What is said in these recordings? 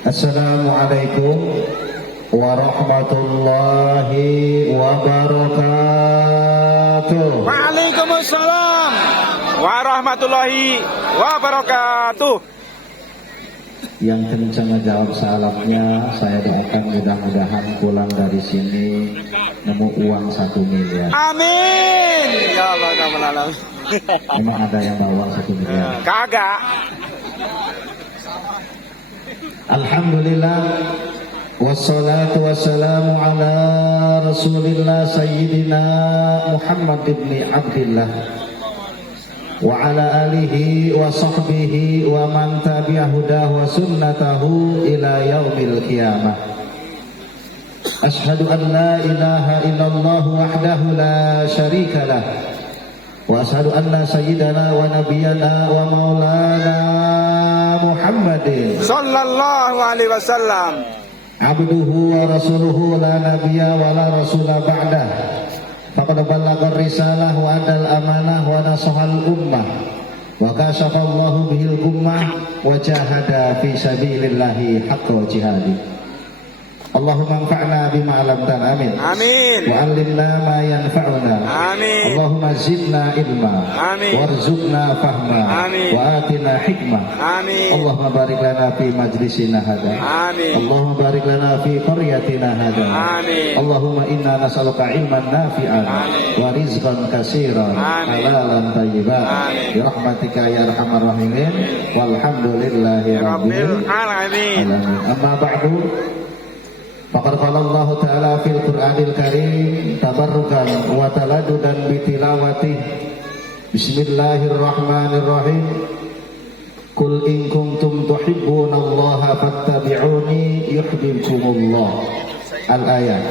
Assalamualaikum warahmatullahi wabarakatuh. Waalaikumsalam warahmatullahi wabarakatuh. Yang kencang jawab salamnya, saya doakan mudah-mudahan pulang dari sini nemu uang 1 miliar. Amin. Ya Allah, amin. Memang ada yang bawa 1 miliar? Kagak. Alhamdulillah, wassalatu wassalamu ala rasulillah sayyidina Muhammad ibn Abdillah wa ala alihi wa sahbihi wa man tabi'ahudahu wa sunnatahu ila yaumil qiyamah. Ashhadu an la ilaha illallah wahdahu la syarika lah wa ashhadu anna sayyidana wa nabiyyana wa maulana Muhammadin sallallahu alaihi wasallam abduhu wa rasuluhu la nabiyya wa la rasula ba'dah. Faqad ballagha risalah wa adal amanah wa nasahal ummah wa kasyafallahu bihil gummah wa jahada fi sabilillahi haqqa jihadi. Allahumma anfa'na bima 'allamtana, amin. Amin. Wa 'allimna ma yanfa'una, amin. Allahumma zidna ilma, amin. warzuqna fahma, amin. wa atina hikmah, amin. Allahumma barik lana fi majlisina hada, amin. Allahumma barik lana fi qaryatina hada, amin. Allahumma inna nas'aluka ilman nafi'an wa rizqan katsiran halalan thayyiban bi rahmatika ya arhamar rahimin walhamdulillahi rabbil alamin. Amma ba'du, faqad qala Allah Ta'ala fil Qur'anil Karim tabarrukan wa taladudan bitilawati. Bismillahirrahmanirrahim. Qul in kuntum tuhibbunallaha fattabi'uni yuhibbukumullah. Al-ayat.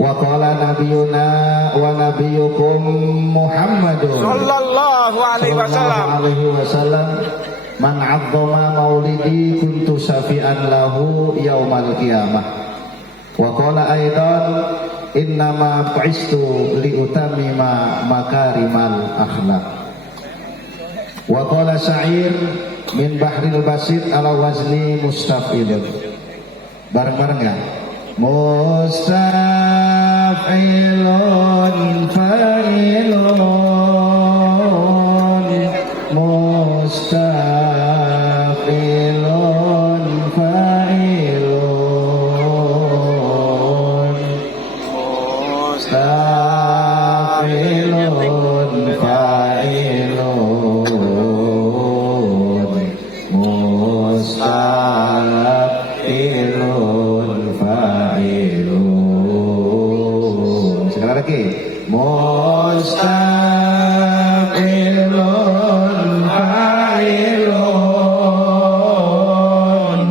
Wa qala nabiyuna wa nabiyyukum Muhammadun sallallahu alaihi wasallam man 'azzama maulidi kuntu syafi'an lahu yaumal qiyamah. Wa qala aidan innama bu'istu liutamima makarimal akhlaq. Wa qala Sa'ir min bahril basit ala wazni mustaf'ilun. Bareng-bareng ya. Mustaf'ilun fa'ilun mustaf'ilun fa'ilun mustaf'ilun fa'ilun mustaf'ilun fa'ilun. Sekali lagi. Mustaf'ilun fa'ilun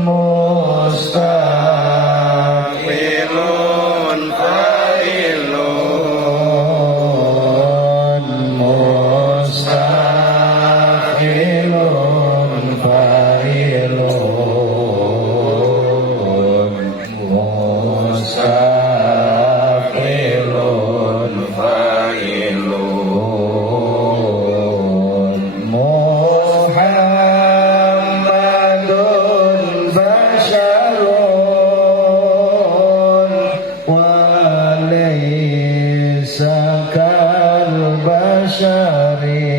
mustaf'ilun fa'ilun mustaf'ilun fa'ilun mustaf'ilun fa'ilun. Muhammadun basharun wa laysa kal bashari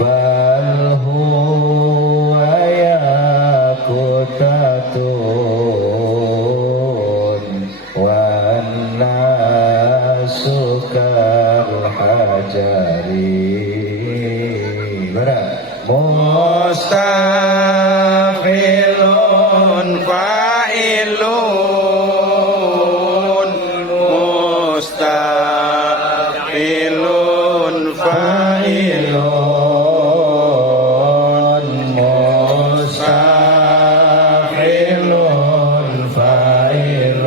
bal huwa yaqutatun wan nasu kal hajari. mustaf'ilun fa'ilun mustaf'ilun fa'ilun mustaf'ilun fa'ilun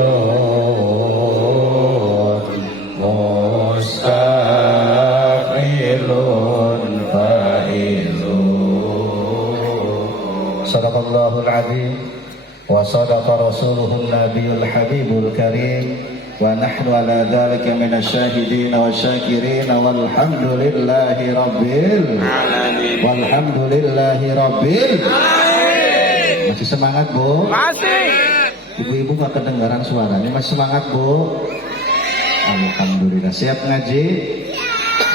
mustaf'ilun fa'ilun. Sadaqallahul azim wa sadaqa rasuluhun nabiyul habibul karim wa nahnu ala dhalika minasyahidin wa syakirin walhamdulillahi rabbil alamin. Masih semangat, Bu? Masih. Ibu-ibu gak kedengaran suaranya. Masih semangat, Bu? Alhamdulillah. Siap ngaji?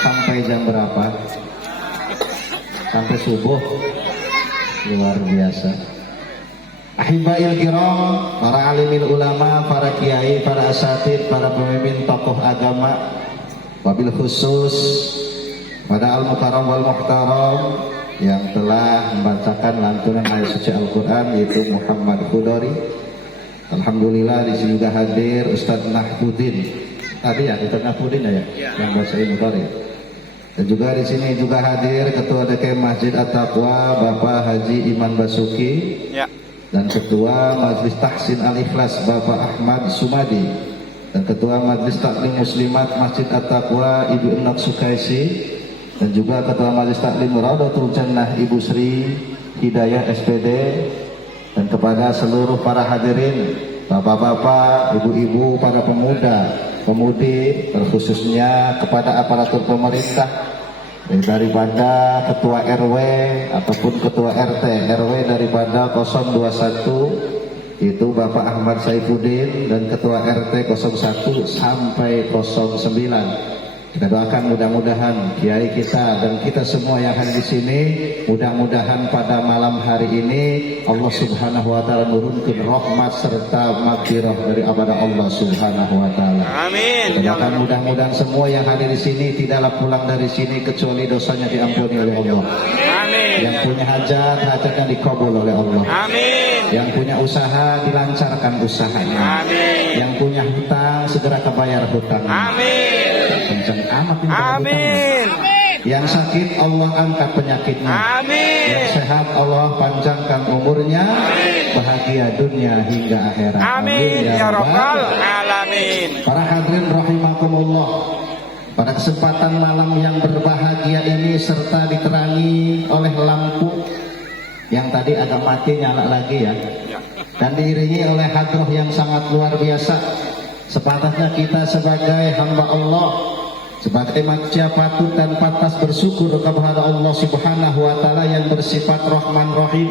Sampai jam berapa? Sampai subuh. Luar biasa. Ahibail kiram, para alimil ulama, para kiai, para asatid, para pemimpin tokoh agama, wabil khusus pada al-mukarram wal muhtaram yang telah membacakan lantunan ayat suci Al-Quran, yaitu Muhammad Khudori. Alhamdulillah di sini juga hadir Ustadz Nahbudin. Tadi ya, Ustadz Nahbudin ya, yang bahasa Khudori. Dan juga di sini juga hadir Ketua DKM Masjid At-Taqwa Bapak Haji Iman Basuki. Ya. Dan Ketua Majelis Tahsin Al-Ikhlas Bapak Ahmad Sumadi, dan Ketua Majelis Taklim Muslimat Masjid At-Taqwa Ibu Enak Sukaisi, dan juga Ketua Majelis Taklim Raudatul Jannah Ibu Sri Hidayah SPD, dan kepada seluruh para hadirin, bapak-bapak, ibu-ibu, para pemuda, pemudi, terkhususnya kepada aparatur pemerintah, daripada ketua RW ataupun ketua RT RW daripada 021 itu Bapak Ahmad Saifuddin, dan ketua RT 01 sampai 09. Kita doakan mudah-mudahan kiai kita dan kita semua yang hadir di sini, mudah-mudahan pada malam hari ini Allah Subhanahu wa taala menurunkan rahmat serta maghfirah dari kepada Allah Subhanahu wa taala. Amin. Kita doakan mudah-mudahan semua yang hadir di sini tidaklah pulang dari sini kecuali dosanya diampuni oleh Allah. Amin. Yang punya hajat, hajatnya dikabul oleh Allah. Amin. Yang punya usaha, dilancarkan usahanya. Amin. Yang punya hutang, segera kebayar hutangnya. Amin. Kencang amat ini Amin. Yang sakit Allah angkat penyakitnya. Amin. Yang sehat Allah panjangkan umurnya. Bahagia dunia hingga akhirat. Amin ya rabbal alamin. Para hadirin rahimakumullah, pada kesempatan malam yang berbahagia ini serta diterangi oleh lampu yang tadi agak mati nyala lagi ya, dan diiringi oleh hadroh yang sangat luar biasa, sepatutnya kita sebagai hamba Allah, sebagai manusia patut dan pantas bersyukur kepada Allah Subhanahu wa taala yang bersifat Rahman Rahim,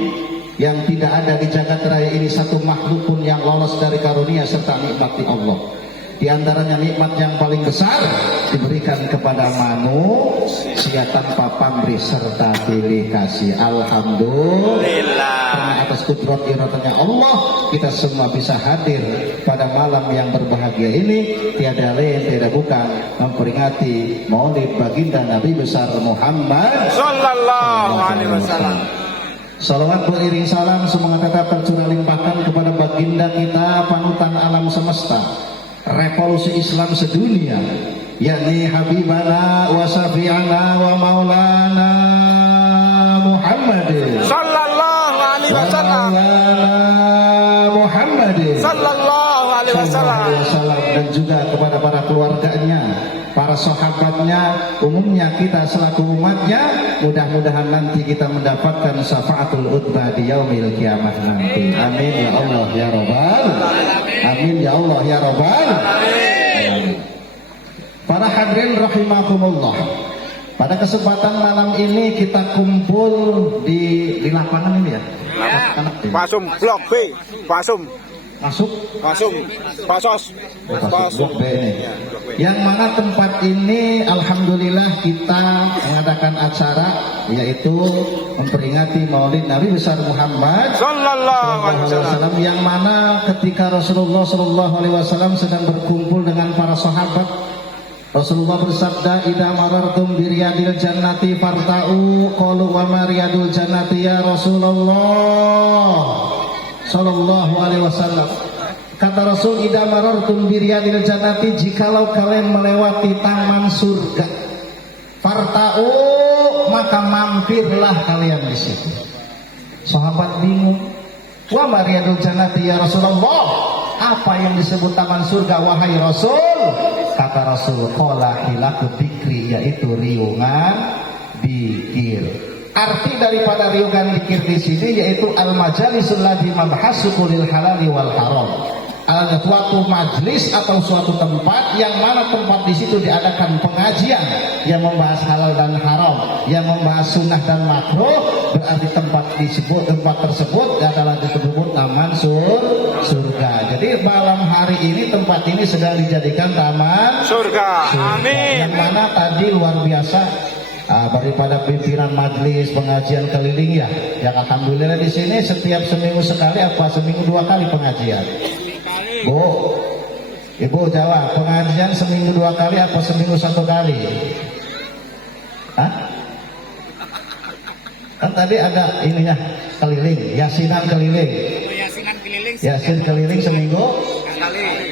yang tidak ada di jagat raya ini satu makhluk pun yang lolos dari karunia serta nikmat Allah. Di antaranya nikmat yang paling besar diberikan kepada manusia tanpa pamrih serta pilih kasih. Alhamdulillah. Karena atas kudrat iradanya Allah, kita semua bisa hadir pada malam yang berbahagia ini. Tiada lain, tiada bukan memperingati Maulid baginda Nabi besar Muhammad Sallallahu alaihi wasallam. Salawat beriring salam semoga tetap tercurah limpahkan kepada baginda kita, panutan alam semesta, revolusi Islam sedunia, yakni Habibana wa Syafi'ana wa Maulana Muhammad Sallallahu alaihi wasallam. Muhammad Sallallahu alaihi wasallam. Dan juga kepada para keluarganya, para sahabatnya, umumnya kita selaku umatnya, mudah-mudahan nanti kita mendapatkan syafaatul udba di yaumil kiamah nanti. Amin ya Allah ya Rabbal. Amin ya Allah ya Rabbal. Amin. Para hadirin rahimakumullah, pada kesempatan malam ini kita kumpul di lapangan ini ya. Pasum Blok B, Pasum. Masuk Pasos. Blok B ini. Yang mana tempat ini alhamdulillah kita mengadakan acara, yaitu memperingati Maulid Nabi besar Muhammad Sallallahu alaihi wasallam, yang mana ketika Rasulullah Sallallahu alaihi wasallam sedang berkumpul dengan para sahabat, Rasulullah bersabda, "Idza marartum bi riyadil jannati farta'u." Qalu wa ma riyadul jannati ya Rasulullah Sallallahu alaihi wasallam. Kata Rasul, "Idza marartum bi riyadil jannati," jikalau kalian melewati taman surga, farta'u, maka mampirlah kalian di situ. Sahabat bingung, "Wa ma riyadul jannati ya Rasulullah?" Apa yang disebut taman surga wahai Rasul? Kata Rasul, "Qala hilaku dzikri," yaitu riungan dzikir. Arti daripada riungan dzikir di sini yaitu al-majalisul ladzi mabhasu lil halali wal haram. suatu majelis atau suatu tempat yang mana tempat di situ diadakan pengajian yang membahas halal dan haram, yang membahas sunnah dan makruh, berarti tempat tersebut adalah disebut taman surga. Jadi malam hari ini tempat ini sedang dijadikan taman surga. Amin. Yang mana tadi luar biasa. Daripada pimpinan majelis pengajian keliling ya, yang alhamdulillah di sini setiap seminggu sekali apa seminggu 2 kali pengajian. Bu, Ibu jawab, pengajian seminggu 2 kali apa seminggu 1 kali? Hah? Kan tadi ada ininya keliling, yasinan keliling. Yasin keliling seminggu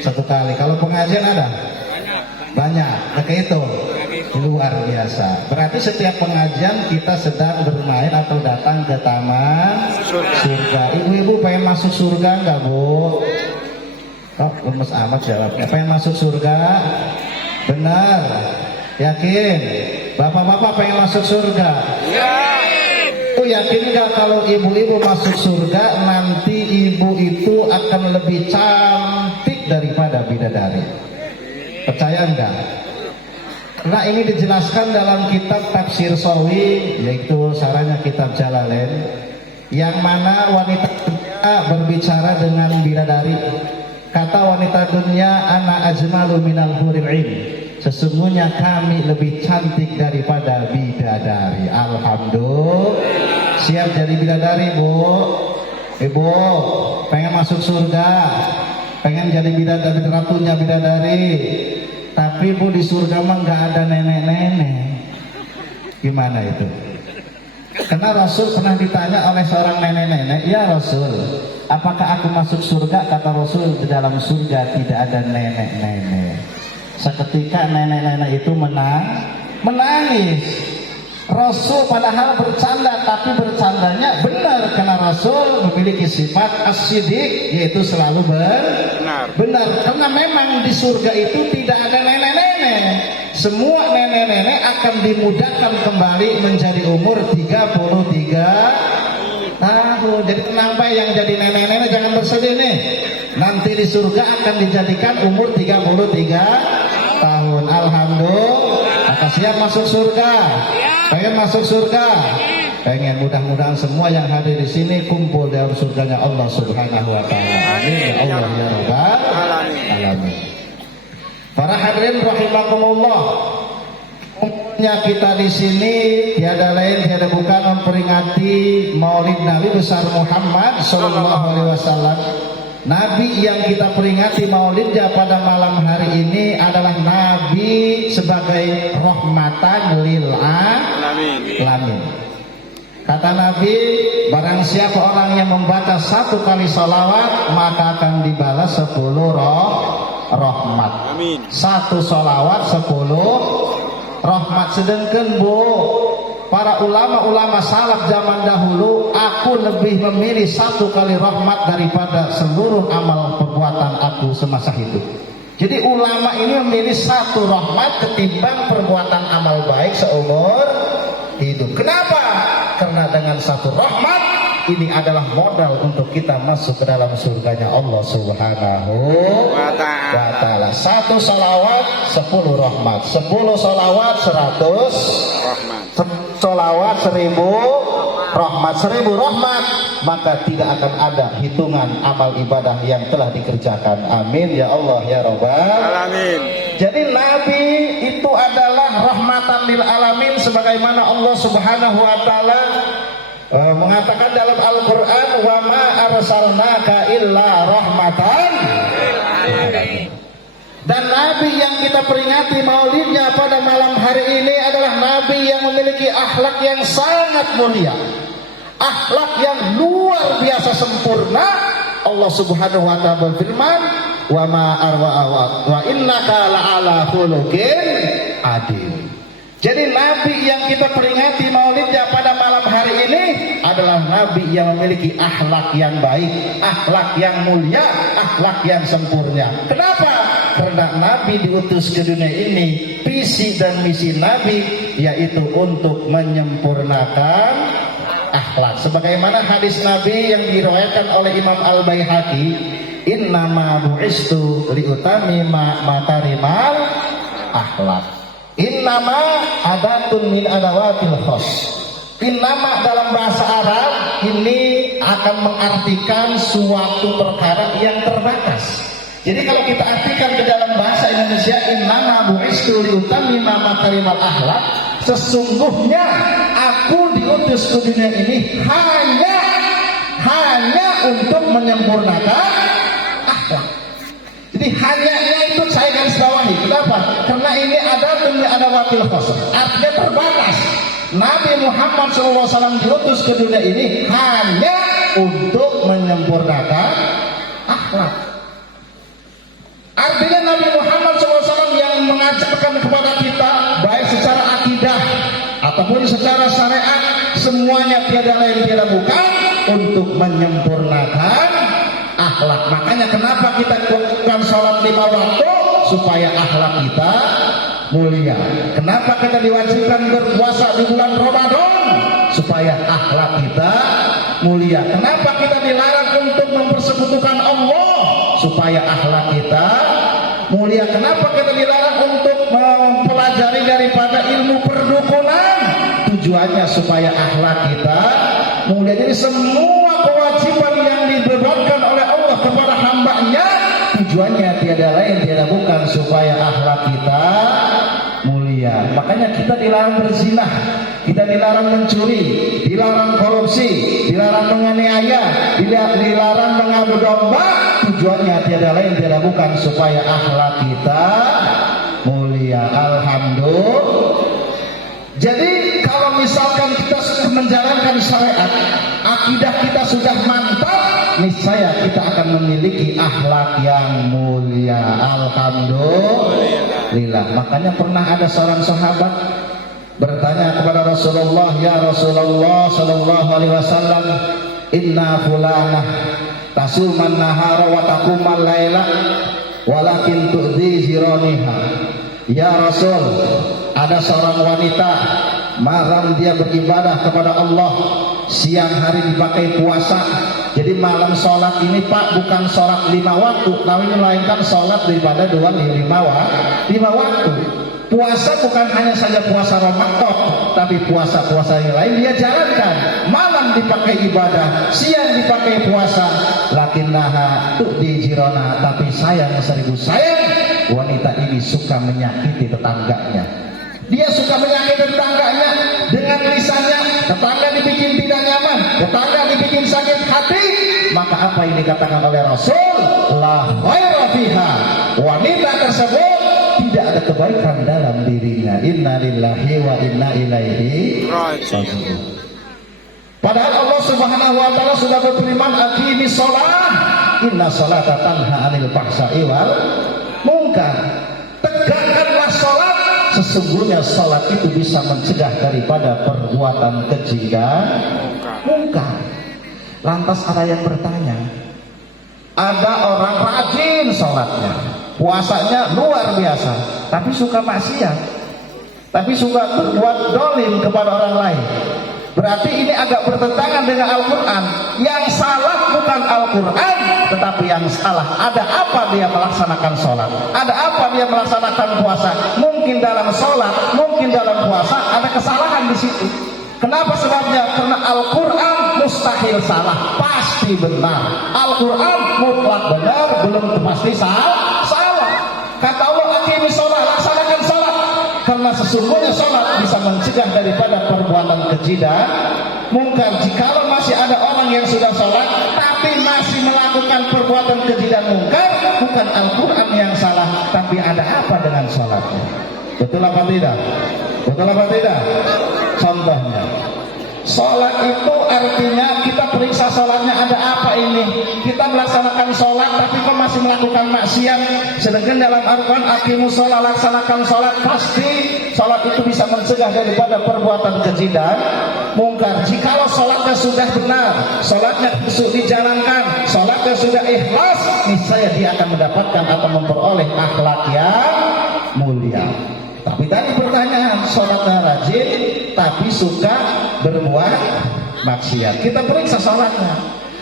1 kali. Kalau pengajian ada? Banyak. Nah, itu luar biasa. Berarti setiap pengajian kita sedang bermain atau datang ke taman surga. Ibu-ibu pengen masuk surga enggak, Bu? Oh, lemes amat jawabnya. Pengen masuk surga? Benar? Yakin? Bapak-bapak pengen masuk surga? Yakin nggak kalau ibu-ibu masuk surga nanti ibu itu akan lebih cantik daripada bidadari? Percaya enggak? Karena ini dijelaskan dalam kitab Tafsir Shawi, yaitu saranya kitab Jalalain, yang mana wanita berbicara dengan bidadari. Kata wanita dunia, ana ajmalu minal huril ain. Sesungguhnya kami lebih cantik daripada bidadari. Alhamdulillah. Siap jadi bidadari, Bu? Ibu pengen masuk surga, pengen jadi bidadari, ratunya bidadari. Tapi Bu, di surga mah nggak ada nenek-nenek. Gimana itu? Karena Rasul pernah ditanya oleh seorang nenek-nenek, ya Rasul, apakah aku masuk surga? Kata Rasul, di dalam surga tidak ada nenek-nenek. Seketika nenek-nenek itu menangis. Rasul padahal bercanda, tapi bercandanya benar karena Rasul memiliki sifat as-siddiq, yaitu selalu benar. Karena memang di surga itu tidak ada nenek-nenek. Semua nenek-nenek akan dimudahkan kembali menjadi umur 33 tahun. Jadi tenang Pak, yang jadi nenek-nenek jangan bersedih nih. Nanti di surga akan dijadikan umur 33 tahun. Alhamdulillah. Maka siap masuk surga. Pengen masuk surga? Pengen. Mudah-mudahan semua yang hadir di sini kumpul dalam surganya Allah Subhanahu wa taala. Amin ya Allah ya rabbal alamin. Para hadirin rahimakumullah. Kita di sini tiada lain tiada bukan memperingati Maulid Nabi besar Muhammad sallallahu alaihi wasallam. Nabi yang kita peringati maulidnya pada malam hari ini adalah Nabi sebagai rahmatan lil alamin. Kata Nabi, barang siapa orang yang membaca 1 kali salawat maka akan dibalas 10 rahmat. Amin. 1 salawat 10 rahmat. Sedangkan Bu, para ulama-ulama salaf zaman dahulu, aku lebih memilih 1 kali rahmat daripada seluruh amal perbuatan aku semasa hidup. Jadi ulama ini memilih 1 rahmat ketimbang perbuatan amal baik seumur hidup. Kenapa? Karena dengan 1 rahmat ini adalah modal untuk kita masuk ke dalam surganya Allah Subhanahu wa ta'ala. 1 salawat 10 rahmat, 10 salawat 100 rahmat, salawat 1000 rahmat, 1000 rahmat, maka tidak akan ada hitungan amal ibadah yang telah dikerjakan. Amin ya Allah ya rabbal alamin. Jadi Nabi itu adalah rahmatan lil alamin, sebagaimana Allah Subhanahu wa ta'ala mengatakan dalam Al-Quran, wa ma arsalnaka illa rahmatan lil alamin. Dan Nabi yang kita peringati maulidnya pada malam hari ini adalah Nabi yang memiliki akhlak yang sangat mulia, akhlak yang luar biasa sempurna. Allah Subhanahu wa ta'ala berfirman, wa ma wa innaka la'ala khuluqin adil. Jadi Nabi yang kita peringati maulidnya pada malam hari ini adalah Nabi yang memiliki akhlak yang baik, akhlak yang mulia, akhlak yang sempurna. Kenapa? Karena Nabi diutus ke dunia ini, visi dan misi Nabi yaitu untuk menyempurnakan akhlak. Sebagaimana hadis Nabi yang diriwayatkan oleh Imam Al-Baihaqi, innama bu'istu liutamima makarimal akhlak. Innama adatun min adawatil khos. Innama dalam bahasa Arab ini akan mengartikan suatu perkara yang terbatas. Jadi kalau kita artikan ke dalam bahasa Indonesia, innama bu'istu liutamima makarimal akhlak, sesungguhnya aku diutus ke dunia ini hanya untuk menyempurnakan akhlak. Jadi hanya itu saya garis bawahi. Kenapa? Karena ini ada wakil khos, artinya terbatas. Nabi Muhammad SAW diutus ke dunia ini hanya untuk menyempurnakan akhlak. Artinya Nabi Muhammad SAW yang mengajarkan kepada kita baik secara akidah ataupun secara syariat, semuanya tiada lain tiada bukan untuk menyempurnakan akhlak. Makanya kenapa kita lakukan sholat 5 waktu? Supaya akhlak kita mulia. Kenapa kita diwajibkan berpuasa di bulan Ramadan? Supaya akhlak kita mulia. Kenapa kita dilarang untuk mempersekutukan Allah? Supaya akhlak kita mulia. Kenapa kita dilarang untuk mempelajari daripada ilmu perdukunan? Tujuannya supaya akhlak kita mulia. Jadi semua kewajiban yang dibebankan oleh Allah kepada hambanya, tujuannya tiada lain tiada bukan supaya akhlak kita mulia. Makanya kita dilarang berzina, kita dilarang mencuri, dilarang korupsi, dilarang menganiaya, dilarang mengadu domba. Tujuannya tiada lain tiada bukan supaya akhlak kita mulia. Alhamdulillah. Jadi kalau misalkan kita sudah menjalankan syariat, akidah kita sudah mantap, niscaya kita akan memiliki akhlak yang mulia. Alhamdulillah. Makanya pernah ada seorang sahabat bertanya kepada Rasulullah, ya Rasulullah sallallahu alaihi wasallam, inna fulanah tasuman nahara wa taqumal laila walakin tu'dhi jiraniha. Ya Rasul, ada seorang wanita malam dia beribadah kepada Allah, siang hari dipakai puasa. Jadi malam sholat ini Pak bukan sholat 5 waktu, tapi melainkan sholat daripada 5 waktu. Puasa bukan hanya saja puasa Ramadan, tapi puasa-puasa yang lain dia jalankan. Malam dipakai ibadah, siang dipakai puasa. Lakinnaha tu'di jirana, tapi sayang 1000 sayang, wanita ini suka menyakiti tetangganya. Dia suka menyakiti tetangganya dengan lisannya. Tetangga dibikin tidak nyaman, tetangga dibikin sakit hati. Maka apa yang dikatakan oleh Rasul? La khaira fiha. Wanita tersebut tidak ada kebaikan dalam dirinya. Inna lillahi wa inna ilaihi raji'un. Padahal Allah Subhanahu wa taala sudah berfirman, aqimis shalah, inna sholata tanha 'anil fahsya'i wal munkar. Tegakkanlah salat, sesungguhnya salat itu bisa mencegah daripada perbuatan keji dan munkar. Lantas ada yang bertanya, ada orang rajin salatnya, puasanya luar biasa, tapi suka maksiat, tapi suka berbuat dolim kepada orang lain. Berarti ini agak bertentangan dengan Al-Quran. Yang salah bukan Al-Quran, tetapi yang salah ada apa dia melaksanakan sholat, ada apa dia melaksanakan puasa. Mungkin dalam sholat, mungkin dalam puasa ada kesalahan di situ. Kenapa sebabnya? Karena Al-Quran mustahil salah, pasti benar. Al-Quran mutlak benar, belum pasti salah. Kata Allah, aqimis sholat, laksanakan sholat. Karena sesungguhnya sholat bisa mencegah daripada perbuatan keji dan munkar. Jikalau masih ada orang yang sudah sholat tapi masih melakukan perbuatan keji dan munkar, bukan Al-Quran yang salah, tapi ada apa dengan sholatnya? Betul apa tidak? Betul apa tidak? Contohnya, sholat itu artinya kita periksa sholatnya ada apa ini. Kita melaksanakan sholat tapi kok masih melakukan maksiat. Sedangkan dalam Al-Quran, aqimus sholat, laksanakan sholat, pasti sholat itu bisa mencegah daripada perbuatan keji dan munkar. Jikalau sholatnya sudah benar, sholatnya sudah dijalankan, sholatnya sudah ikhlas, niscaya dia akan mendapatkan atau memperoleh akhlak yang mulia. Tapi tadi pertanyaan, sholatnya rajin tapi suka berbuat maksiat. Kita periksa sholatnya.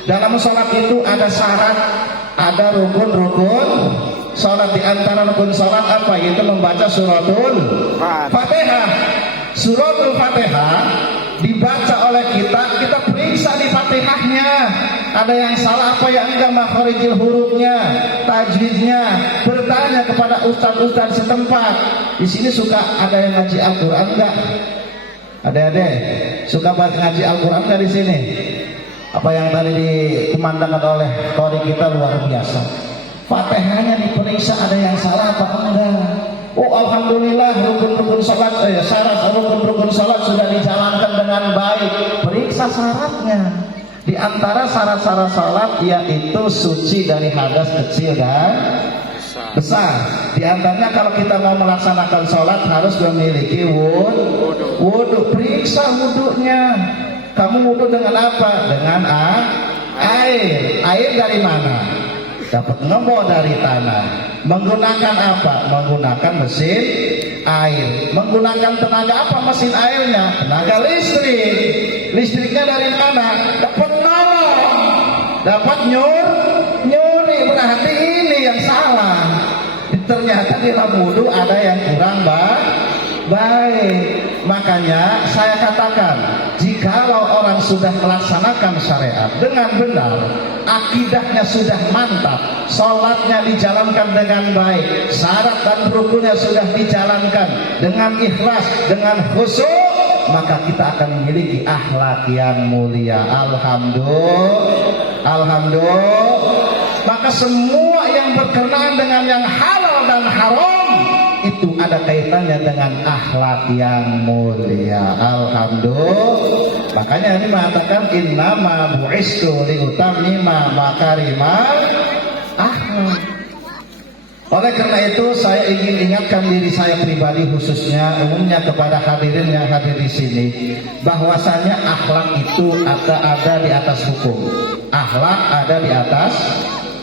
Dalam sholat itu ada syarat, ada rukun-rukun sholat. Di antara rukun sholat apa? Yaitu membaca suratul Fatihah. Suratul Fatihah dibaca oleh kita periksa di Fatihahnya. Ada yang salah apa yang enggak, makharijil hurufnya, tajwidnya. Bertanya kepada ustaz-ustaz setempat. Di sini suka ada yang ngaji Al-Qur'an enggak? Ada-ada suka ngaji Al-Qur'an enggak di sini? Apa yang tadi dikumandangkan oleh qori kita luar biasa. Fatihahnya diperiksa ada yang salah apa enggak. Oh alhamdulillah rukun-rukun salat, syarat rukun-rukun salat sudah dijalankan dengan baik. Periksa syaratnya. Di antara syarat-syarat salat yaitu suci dari hadas kecil dan besar. Di antaranya kalau kita mau melaksanakan salat harus memiliki wudu. Periksa wudunya. Kamu wudu dengan apa? Dengan air. Air dari mana? Dapat ngembok dari tanah. Menggunakan apa? Menggunakan mesin air. Menggunakan tenaga apa mesin airnya? Tenaga listrik. Listriknya dari mana? Dapat nolong. Dapat nyuri. Berarti ini yang salah. Ternyata di dalam wudu ada yang kurang baik. Makanya saya katakan, jikalau orang sudah melaksanakan syariat dengan benar, akidahnya sudah mantap, sholatnya dijalankan dengan baik, syarat dan rukunnya sudah dijalankan dengan ikhlas, dengan khusyuk, maka kita akan memiliki akhlak yang mulia. Alhamdulillah. Maka semua yang berkenaan dengan yang halal dan haram itu ada kaitannya dengan akhlak yang mulia. Alhamdulillah. Makanya ini mengatakan innama bu'istu liutammima makarimal akhlak. Oleh karena itu saya ingin ingatkan diri saya pribadi, khususnya umumnya kepada hadirin yang hadir di sini, bahwasanya akhlak itu ada di atas hukum. Akhlak ada di atas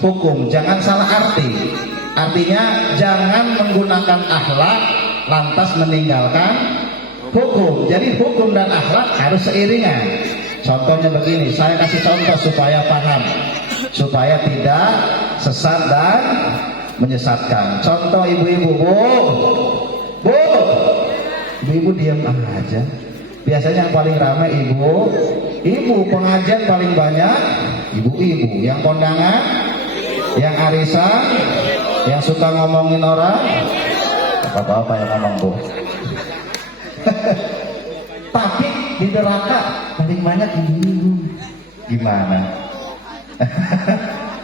hukum. Jangan salah arti. Artinya jangan menggunakan akhlak lantas meninggalkan hukum. Jadi hukum dan akhlak harus seiringan. Contohnya begini, saya kasih contoh supaya paham, supaya tidak sesat dan menyesatkan. Contoh ibu-ibu, bu, ibu diam aja. Biasanya yang paling ramai ibu, pengajian paling banyak ibu-ibu. Yang kondangan, yang arisan, yang suka ngomongin orang, apa-apa yang ngomong bu. Tapi di neraka paling banyak ibu-ibu. Gimana?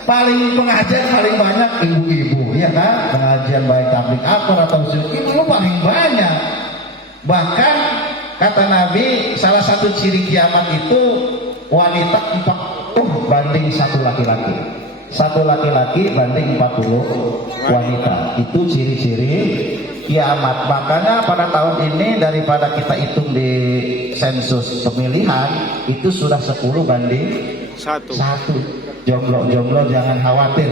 Paling pengajian paling banyak ibu-ibu, ya kan? Pengajian baik tablik akbar atau ibu paling banyak. Bahkan kata Nabi, salah satu ciri kiamat itu wanita 40 banding satu laki-laki. Satu laki-laki banding 40 wanita. Itu ciri-ciri kiamat. Makanya pada tahun ini daripada kita hitung di sensus pemilihan, itu sudah 10 banding 1. Jomblo-jomblo jangan khawatir.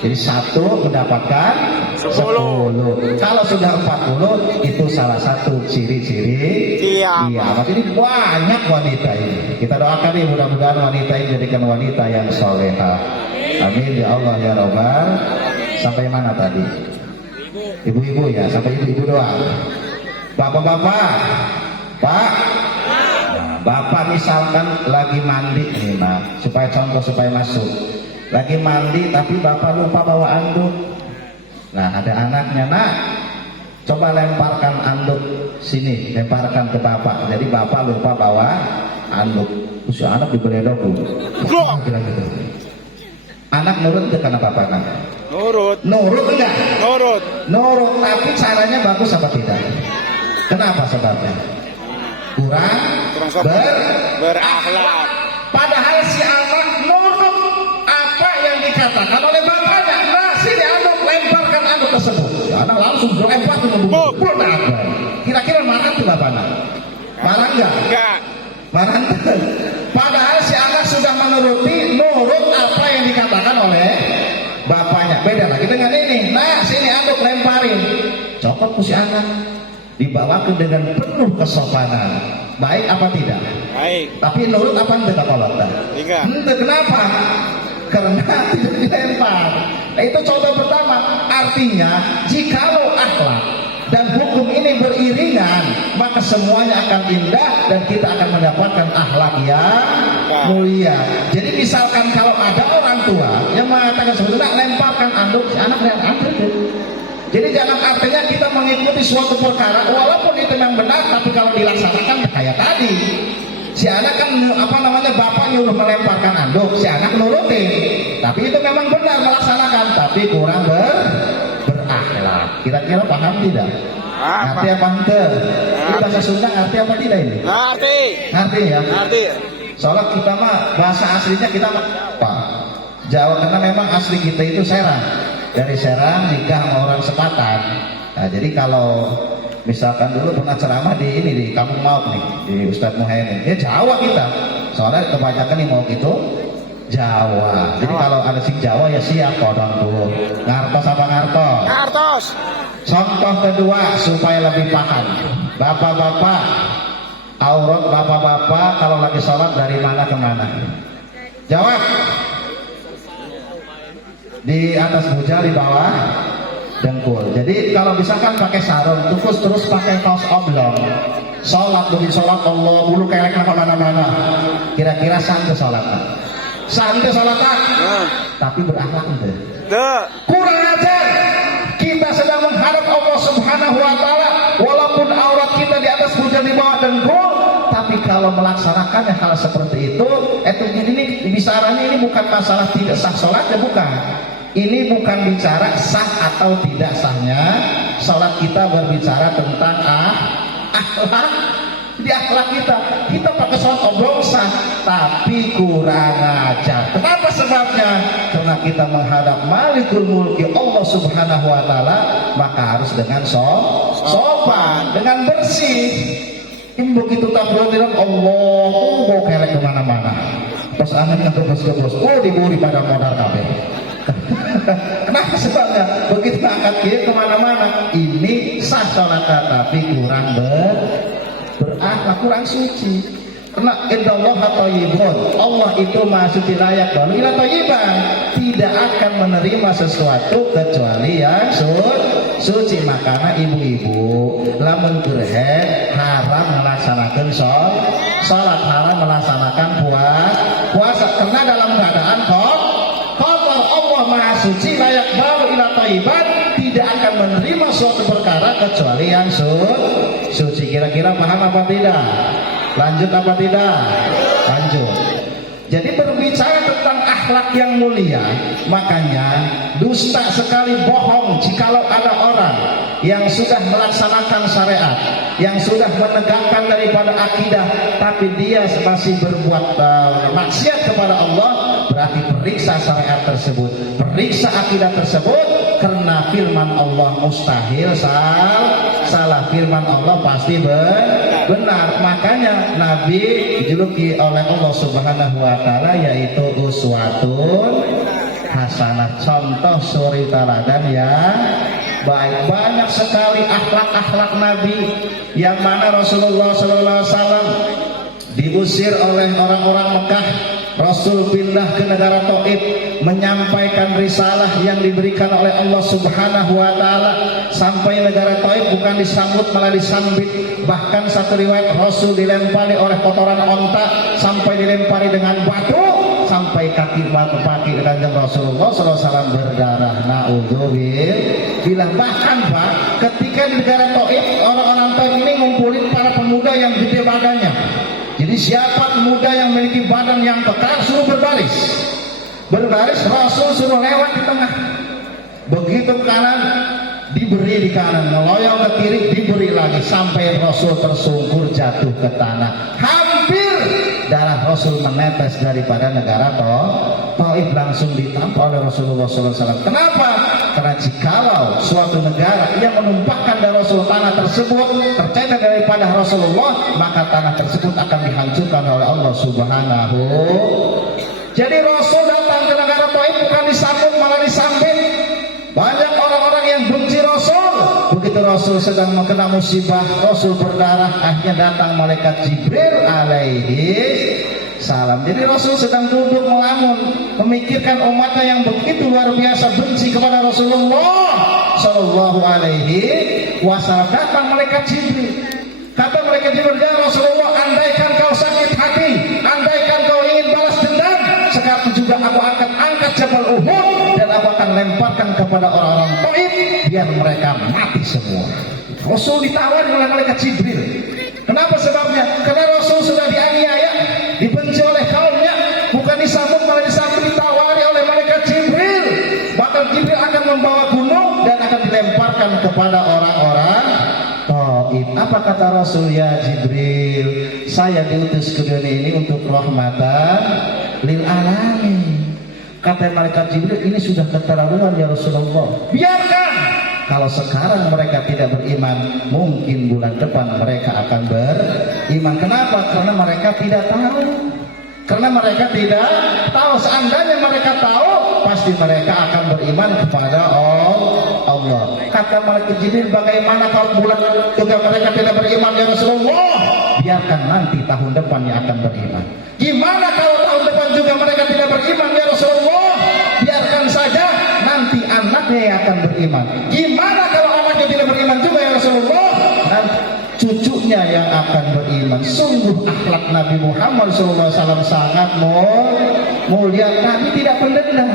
Jadi 1 mendapatkan 10. Kalau sudah 40 itu salah satu ciri-ciri kiamat. Ini banyak wanita ini. Kita doakan nih, mudah-mudahan wanita ini jadikan wanita yang solehah. Amin ya Allah ya Rabbal. Sampai mana tadi? Ibu-ibu ya, sampai ibu-ibu doang. Bapak-bapak, Pak. Nah, bapak misalkan lagi mandi nih, Mak, supaya contoh supaya masuk. Lagi mandi tapi bapak lupa bawa anduk. Nah, ada anaknya, Nak. Coba lemparkan anduk sini, lemparkan ke bapak. Jadi bapak lupa bawa anduk. Terus anak dibeledok tuh. Gitu. Anak nurut ke karena bapak nak? Nurut enggak? Nurut, tapi caranya bagus apa tidak? Kenapa sebabnya? Kurang berakhlak. Padahal si anak nurut apa yang dikatakan oleh bapaknya. Nah, sini anduk, lemparkan anduk tersebut. Si anak langsung lempar ke bubuk. Kira-kira marah tuh bapaknya? Marah enggak? Marah. Padahal si anak sudah nurut apa yang dikatakan oleh bapaknya. Beda lagi dengan ini. Nah, sini anduk lemparin. Copot ku si anak. Dibawakan dengan penuh kesopanan. baik apa tidak? Baik. Tapi nurut apa tidak kalau Tiga. Kenapa? Karena tidak dilempar. Nah, itu contoh pertama. Artinya jikalau akhlak dan hukum ini beriringan, maka semuanya akan indah dan kita akan mendapatkan akhlak yang mulia. Jadi misalkan kalau ada orang tua yang mengatakan sebetulnya lemparkan anduk, si anak yang anduk. Jadi jangan artinya kita mengikuti suatu perkara walaupun itu yang benar, tapi kalau dilaksanakan kayak tadi, si anak kan bapak nyuruh melemparkan anduk, si anak nurutin, tapi itu memang benar melaksanakan, tapi kurang berakhlak. Kira-kira paham tidak? Ngerti apa enggak? Ini bahasa Sunda ngerti apa tidak ini? Ngerti. Ngerti ya? Ngerti. Soalnya kita mah bahasa aslinya kita apa? Jawa, karena memang asli kita itu Serang. Dari Serang nikah sama orang Sepatan. Nah, jadi kalau misalkan dulu pernah ceramah di ini di Kampung Mauk nih, di Ustadz Muhaimin. Ya Jawa kita. Soalnya kebanyakan nih Mauk itu Jawa. Jadi kalau ada sing Jawa ya siap kodong dulu. Ngartos apa ngartos? Ngartos. Contoh kedua supaya lebih paham. Bapak-bapak, aurat bapak-bapak kalau lagi sholat dari mana ke mana? Jawab. Di atas buja, di bawah dengkul. Jadi kalau misalkan pakai sarung, terus pakai kaos oblong, sholat demi sholat Allah bulu kelek kemana-mana. Kira-kira santai sholat? Santai sholat tapi berakhlak enggak? Kurang ajar. Kita sedang menghadap Allah Subhanahu Wa Taala, walaupun aurat kita di atas buja, di bawah dengkul, tapi kalau melaksanakannya hal seperti itu ini bicaranya ini bukan masalah tidak sah sholatnya, bukan. Ini bukan bicara sah atau tidak sahnya sholat kita, berbicara tentang akhlak. Di akhlak kita pakai sholat oblong sah, tapi kurang ajar. Kenapa sebabnya? Karena kita menghadap Malikul Mulki Allah Subhanahu Wa Taala, maka harus dengan sopan, dengan bersih. Begitu tampil bilang Allah, mau kelek kemana-mana. Pas anak yang terus diburi pada modal kabeh. Kenapa sebabnya? Begitu angkat dia kemana-mana, ini sah sholat tapi kurang berakhlak, kurang suci. Karena indallaha thayyibun, Allah itu maha suci, layak lalu ila thayyiban, tidak akan menerima sesuatu kecuali yang suci. Makanya ibu-ibu lamun kurhen haram melaksanakan sholat, haram melaksanakan puasa karena dalam keadaan kotor. Allah maha suci, layak lalu ila thayyiban, tidak akan menerima suatu perkara kecuali yang suci. Kira-kira paham apa tidak? Lanjut apa tidak? Lanjut. Jadi berbicara tentang akhlak yang mulia, makanya dusta sekali, bohong jikalau ada orang yang sudah melaksanakan syariat, yang sudah menegakkan daripada akidah, tapi dia masih berbuat maksiat kepada Allah, berarti periksa syariat tersebut, periksa akidah tersebut, karena firman Allah mustahil salah, firman Allah pasti benar. Makanya Nabi dijuluki oleh Allah Subhanahu Wa Taala yaitu uswatun hasanah, contoh suri teladan yang baik. Banyak sekali akhlak-akhlak Nabi yang mana Rasulullah SAW diusir oleh orang-orang Mekah, Rasul pindah ke negara Taif, menyampaikan risalah yang diberikan oleh Allah Subhanahu Wa Taala. Sampai negara Taif bukan disambut malah disambit. Bahkan satu riwayat Rasul dilempari oleh kotoran onta, sampai dilempari dengan batu, sampai kaki kanjeng Rasulullah SAW berdarah. Naudzubillah. Bahkan Pak, ketika di negara Taif, orang-orang Taif ini ngumpulin para pemuda yang gede badannya. Jadi siapa pemuda yang memiliki badan yang kekar suruh berbaris. Rasul suruh lewat di tengah. Begitu kanan diberi di kanan, ngeloyong ke kiri diberi lagi, sampai Rasul tersungkur jatuh ke tanah. Hampir darah Rasul menetes daripada negara Taif, langsung ditampar oleh Rasulullah SAW. Kenapa? Karena jikalau suatu negara yang menumpahkan darah Rasul, tanah tersebut tercecer daripada Rasulullah, maka tanah tersebut akan dihancurkan oleh Allah Subhanahu. Jadi Rasul datang ke negara Taif bukan disambut malah disambit. Banyak orang-orang yang benci Rasul. Begitu Rasul sedang kena musibah, Rasul berdarah, akhirnya datang malaikat Jibril alaihi salam. Jadi Rasul sedang duduk melamun, memikirkan umatnya yang begitu luar biasa benci kepada Rasulullah sallallahu alaihi wasallam. Datang malaikat Jibril. Kata malaikat Jibril, ya Rasulullah, andaikan kau sakit hati, andaikan kau ingin balas dendam, sekarang juga aku akan angkat Jabal Uhud dan aku akan lemparkan kepada orang-orang Taif biar mereka mati semua. Rasul ditawari oleh malaikat Jibril. Kenapa sebabnya? Karena Rasul sudah dianiaya, dibenci oleh kaumnya, bukan disambut malah disambut ditawari oleh malaikat Jibril. Bahkan Jibril akan membawa gunung dan akan dilemparkan kepada orang-orang Taif. Apa kata Rasul? Ya Jibril, saya diutus ke dunia ini untuk rahmatan lil alamin. Kata malaikat Jibril, ini sudah keterlaluan ya Rasulullah. Biarkan. Kalau sekarang mereka tidak beriman, mungkin bulan depan mereka akan beriman. Kenapa? Karena mereka tidak tahu. Karena mereka tidak tahu. Seandainya mereka tahu, pasti mereka akan beriman kepada Allah. Kata malaikat Jibril, bagaimana kalau bulan juga mereka tidak beriman ya Rasulullah? Biarkan nanti tahun depannya akan beriman. Gimana kalau tahun depan juga mereka tidak beriman ya Rasulullah? Biarkan saja, nanti anaknya yang akan beriman. Gimana kalau anaknya tidak beriman juga ya Rasulullah? Nanti cucunya yang akan beriman. Sungguh akhlak Nabi Muhammad SAW sangat mulia. Nabi tidak pendendam.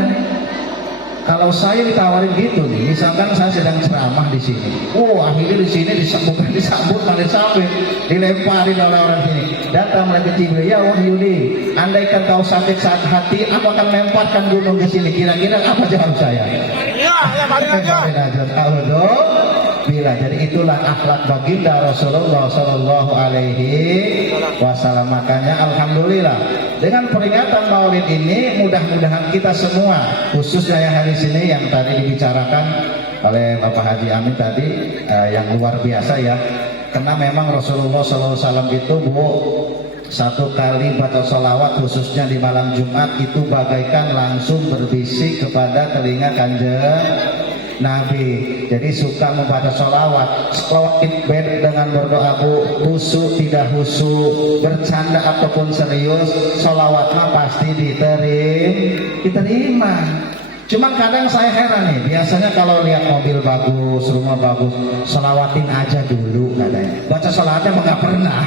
Kalau saya ditawarin gitu nih, misalkan saya sedang ceramah di sini, akhirnya di sini bukan disambut malah disambut, dilemparin oleh orang sini. Datang malaikat Jibril, ya Wahyudi, andaikan kau sakit saat hati, aku akan lemparkan gunung ke sini. Kira-kira apa jawab saya? Ya, lemparin aja. Bila jadi itulah akhlak baginda Rasulullah Sallallahu Alaihi Wasallam. Makanya alhamdulillah dengan peringatan Maulid ini mudah-mudahan kita semua, khususnya yang hari sini yang tadi dibicarakan oleh Bapak Haji Amin tadi, yang luar biasa ya. Karena memang Rasulullah Sallallahu Alaihi Wasallam itu satu kali baca sholawat khususnya di malam Jumat itu bagaikan langsung berbisik kepada telinga Kanjeng Nabi. Jadi suka membaca sholawat. Sholawat beda dengan berdoa khusyuk tidak khusyuk, bercanda ataupun serius, sholawatnya pasti diterima. Cuman kadang saya heran nih, biasanya kalau lihat mobil bagus, rumah bagus, sholawatin aja dulu katanya. Baca sholawatnya nggak pernah.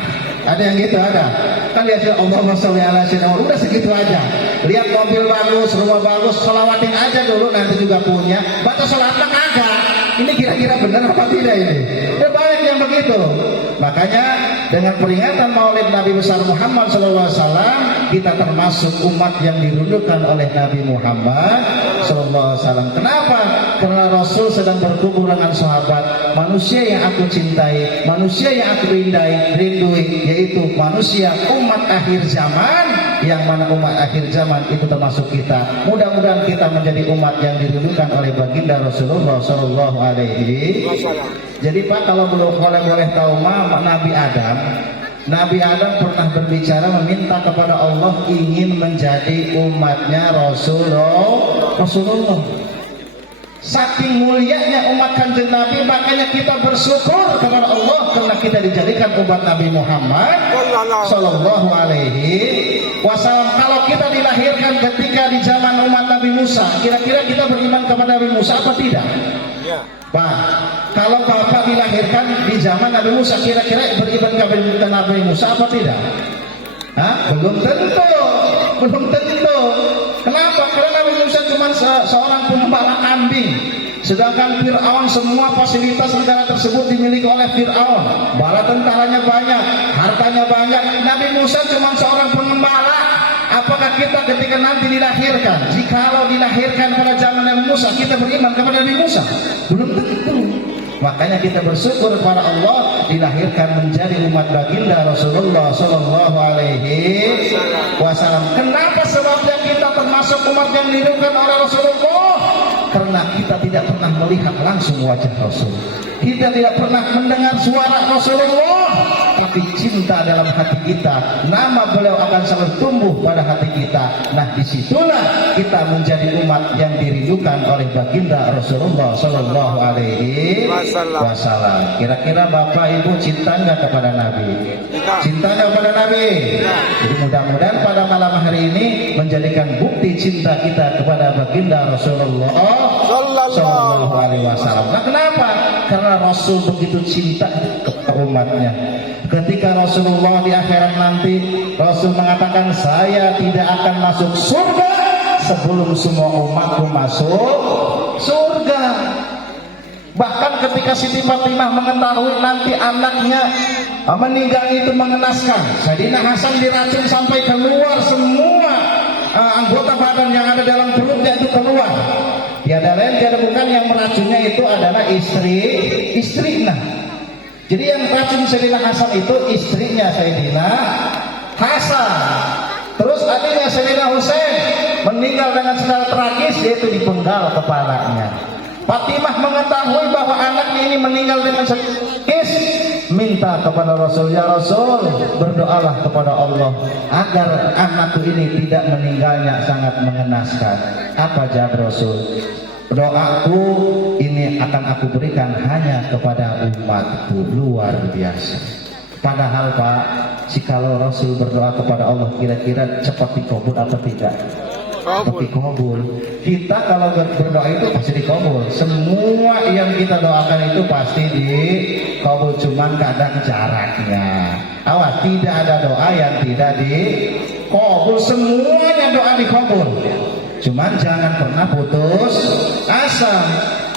Ada yang gitu, ada. Kan lihat Allahumma sholli ala sayyidina Muhammad, udah segitu aja. Lihat mobil bagus, rumah bagus, sholawatin aja dulu, nanti juga punya. Baca sholawatnya kagak. Ini kira-kira benar apa tidak ini? Ya banyak yang begitu. Makanya dengan peringatan Maulid Nabi besar Muhammad SAW, kita termasuk umat yang dirindukan oleh Nabi Muhammad SAW. Kenapa? Karena Rasul sedang berkumpul dengan sahabat, manusia yang aku cintai, manusia yang aku rindui, yaitu manusia umat akhir zaman. Yang mana umat akhir zaman itu termasuk kita. Mudah-mudahan kita menjadi umat yang dirindukan oleh baginda Rasulullah Sallallahu Alaihi Wasallam. Jadi Pak, kalau boleh tahu Nabi Adam pernah berbicara meminta kepada Allah ingin menjadi umatnya Rasulullah. Saking mulianya umat Kanjeng Nabi, makanya kita bersyukur kepada Allah karena kita dijadikan umat Nabi Muhammad Sallallahu Alaihi Wasallam. Kalau kita dilahirkan ketika di zaman umat Nabi Musa, kira-kira kita beriman kepada Nabi Musa apa tidak? Ya. Pak, kalau Bapak dilahirkan di zaman Nabi Musa, kira-kira beriman kepada Nabi Musa apa tidak? Belum tentu. Kenapa? Karena Nabi Musa cuma seorang pengembala kambing. Sedangkan Fir'aun semua fasilitas negara tersebut dimiliki oleh Fir'aun. Bala tentaranya banyak, hartanya banyak. Nabi Musa cuma seorang pengembala. Apakah kita ketika nanti dilahirkan, jikalau dilahirkan pada zaman Nabi Musa, kita beriman kepada Nabi Musa? Belum tentu. Makanya kita bersyukur kepada Allah dilahirkan menjadi umat baginda Rasulullah Sallallahu Alaihi Wasallam. Kenapa? Sebabnya kita termasuk umat yang dirindukan oleh Rasulullah. Karena kita tidak pernah melihat langsung wajah Rasul. Kita tidak pernah mendengar suara Rasulullah. Tapi tapi cinta dalam hati kita, nama beliau akan selalu tumbuh pada hati kita. Nah, disitulah kita menjadi umat yang dirindukan oleh baginda Rasulullah Sallallahu Alaihi Wasallam. Kira-kira Bapak Ibu cinta nggak kepada Nabi? Cinta nggak kepada Nabi? Jadi mudah-mudahan pada malam hari ini menjadikan bukti cinta kita kepada baginda Rasulullah Sallallahu Alaihi Wasallam. Nah, kenapa? Karena Rasul begitu cinta kepada umatnya. Ketika Rasulullah di akhirat nanti, Rasul mengatakan, saya tidak akan masuk surga sebelum semua umatku masuk surga. Bahkan ketika Siti Fatimah mengetahui nanti anaknya meninggal itu mengenaskan, Sayyidina Hasan diracun sampai keluar semua anggota badan yang ada dalam perutnya itu keluar. Tiada lain tiada bukan yang meracunnya itu adalah istrinya. Jadi yang racun Sayyidina Hasan itu istrinya Sayyidina Hasan. Terus adiknya Sayyidina Husain meninggal dengan secara tragis, yaitu dipenggal kepalanya. Fatimah mengetahui bahwa anaknya ini meninggal dengan tragis, minta kepada Rasul, ya Rasul, berdoalah kepada Allah agar anakku ini tidak meninggalnya sangat mengenaskan. Apa jawab Rasul? Doaku ini akan aku berikan hanya kepada umatku. Luar biasa. Padahal Pak, jikalau Rasul berdoa kepada Allah, kira-kira cepat dikabul atau tidak? Dikabul. Kita kalau berdoa itu pasti dikabul. Semua yang kita doakan itu pasti dikabul, cuman kadang jaraknya. Awas, tidak ada doa yang tidak dikabul. Semuanya doa dikabul. Cuman jangan pernah putus asa.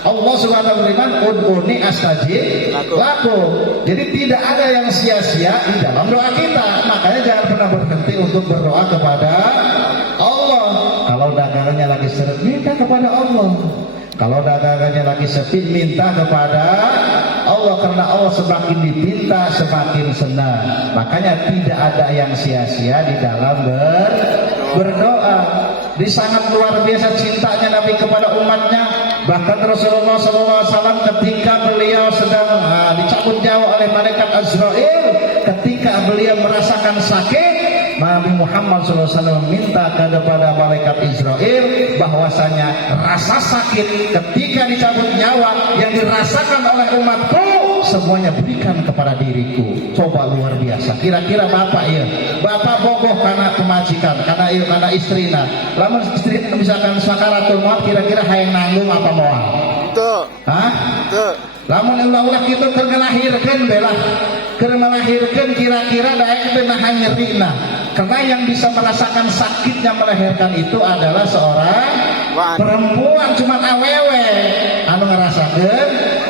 Allah Subhanahu wa taala ud'uni astajib lakum. Jadi tidak ada yang sia-sia di dalam doa kita. Makanya jangan pernah berhenti untuk berdoa kepada Allah. Kalau dagangannya lagi seret, minta kepada Allah. Kalau dagangannya lagi sepi, minta kepada Allah. Karena Allah semakin dipinta semakin senang. Makanya tidak ada yang sia-sia di dalam berdoa. Di sangat luar biasa cintanya Nabi kepada umatnya. Bahkan Rasulullah SAW ketika beliau sedang dicabut nyawa oleh malaikat Azrail, ketika beliau merasakan sakit, Nabi Muhammad SAW minta kepada malaikat Israel bahwasanya rasa sakit ketika dicabut nyawa yang dirasakan oleh umatku semuanya berikan kepada diriku. Coba luar biasa. Kira-kira bapak ya, bapak bogoh karena kemajikan, karena istrina. Lamun istrina misalkan sakaratul maut, kira-kira hayang nanggung apa moal? Tuh. Hah? Tuh. Lamun ulah-ulah kitu keur ngelahirkeun belah. Keur melahirkeun kira-kira daek teu nahan nyerina. Karena yang bisa merasakan sakitnya melahirkan itu adalah seorang perempuan, cuman awewe anu ngerasakeun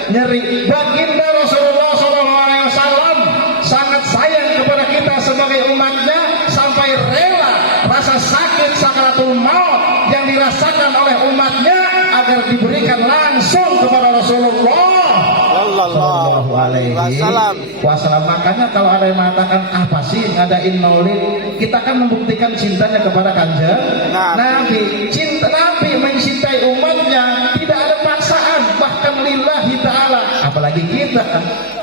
nyeri. Baginda Rasulullah SAW sangat sayang kepada kita sebagai umatnya sampai rela rasa sakit sakaratul maut yang dirasakan oleh umatnya agar diberikan langsung kepada Rasulullah Sallallahu Alaihi Wasallam. Makanya kalau ada yang mengatakan apa sih ngadain maulid, kita kan membuktikan cintanya kepada kanjeng Nabi. Cinta Nabi mencintai umatnya, tidak ada paksaan, bahkan lillahi ta'ala. Apalagi kita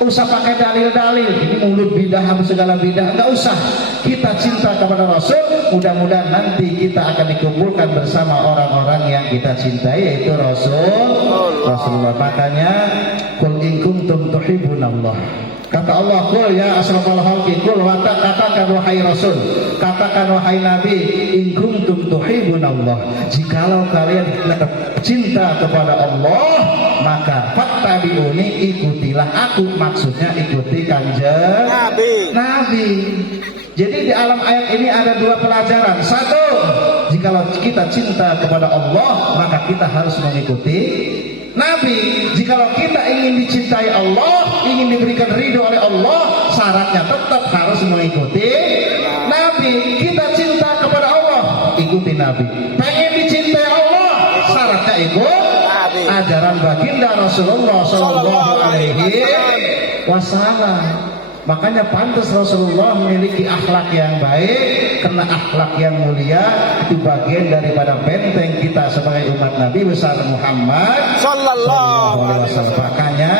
usah pakai dalil-dalil ini mulut bidah segala bidah, enggak usah. Kita cinta kepada Rasul, mudah-mudahan nanti kita akan dikumpulkan bersama orang-orang yang kita cintai, yaitu Rasulullah. Makanya qul in kuntum tuhibbunallah, kata Allah, qul ya asrafal khalqi, qul katakan wahai Rasul, katakan wahai Nabi, in kuntum tuhibbunallah, jikalau kalian cinta kepada Allah, maka fattabi'uni, ikutilah aku. Maksudnya ikuti kanjeng Nabi. Jadi di alam ayat ini ada dua pelajaran. Satu, jikalau kita cinta kepada Allah, maka kita harus mengikuti Nabi. Jikalau kita ingin dicintai Allah, ingin diberikan ridho oleh Allah, syaratnya tetap harus mengikuti Nabi. Kita cinta kepada Allah, ikuti Nabi. Pengen dicintai Allah, syaratnya ikut ajaran baginda Rasulullah Sallallahu Alaihi Wasallam. Makanya pantas Rasulullah memiliki akhlak yang baik, karena akhlak yang mulia itu bagian daripada benteng kita sebagai umat Nabi besar Muhammad Sallallahu Alaihi Wasallam. Makanya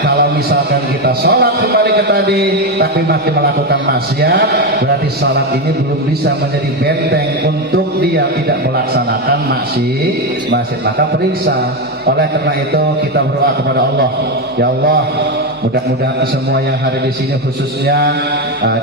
kalau misalkan kita sholat kembali ke tadi tapi masih melakukan maksiat, berarti sholat ini belum bisa menjadi benteng untuk dia tidak melaksanakan maksiat. Maka periksa. Oleh karena itu kita berdoa kepada Allah, ya Allah, mudah-mudahan semua yang hari di sini khususnya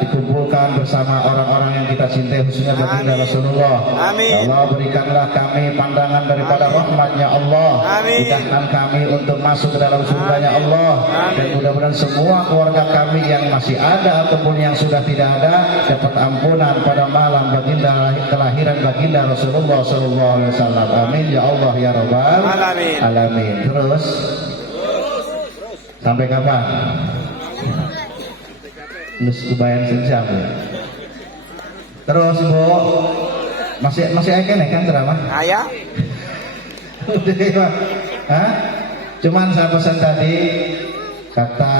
dikumpulkan bersama orang-orang yang kita cintai, khususnya baginda Rasulullah. Amin. Ya Allah, berikanlah kami pandangan daripada rahmatnya Allah. Mudahkan kami untuk masuk ke dalam surganya Allah. Dan mudah-mudahan semua keluarga kami yang masih ada ataupun yang sudah tidak ada dapat ampunan pada malam baginda kelahiran baginda Rasulullah sallallahu alaihi wasallam. Amin ya Allah ya rabbal alamin. Terus sampai kapan? Nus kebayang sejam ya. Terus Bu, masih ekene kan drama? Ayah. Hah? Cuman saya pesan tadi, kata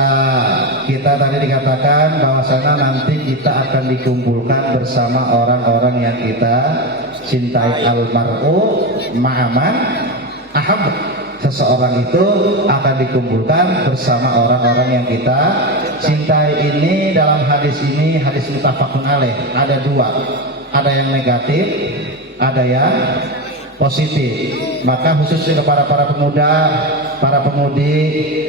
kita tadi dikatakan bahwasanya nanti kita akan dikumpulkan bersama orang-orang yang kita cintai. Almar'u ma'aman ahab. Seseorang itu akan dikumpulkan bersama orang-orang yang kita cintai. Ini dalam hadis ini hadis muttafaqun alaih, ada dua, ada yang negatif, ada yang positif. Maka khususnya kepada para pemuda, para pemudi,